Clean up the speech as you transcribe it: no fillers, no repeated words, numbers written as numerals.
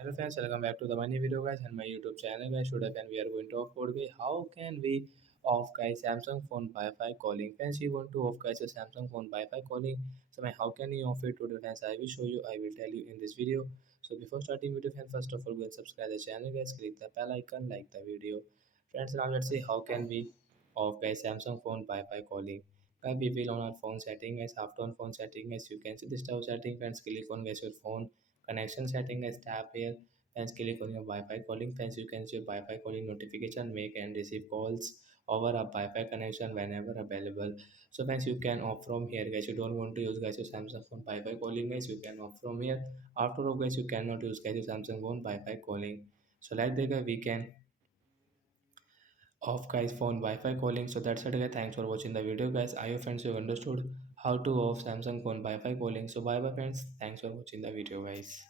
Hello friends, welcome back to the money video guys and my YouTube channel guys. Today again we are going to talk about guys, how can we off guys Samsung phone Wi-Fi calling. Friends, you want to off guys your Samsung phone Wi-Fi calling. So man, how can you off it today friends? I will show you. I will tell you in this video. So before starting video friends, first of all go and subscribe the channel guys. Click the bell icon, like the video. Friends, now let's see how can we off guys Samsung phone Wi-Fi calling. Guys, we will on our phone setting guys. After on phone setting guys, you can see this tab setting friends. Click on guys your phone connection setting as tap here. Friends, click on your Wi-Fi calling. Friends, you can see your Wi-Fi calling notification, make and receive calls over a Wi-Fi connection whenever available. So friends, you can off from here guys. You don't want to use guys your Samsung phone Wi-Fi calling guys, you can off from here. After all guys, you cannot use guys your Samsung phone Wi-Fi calling. So like that guys, we can off guys phone Wi-Fi calling. So that's it guys. Thanks for watching the video guys. I hope friends you understood how to off Samsung phone Wi-Fi calling. So bye bye friends. Thanks for watching the video guys.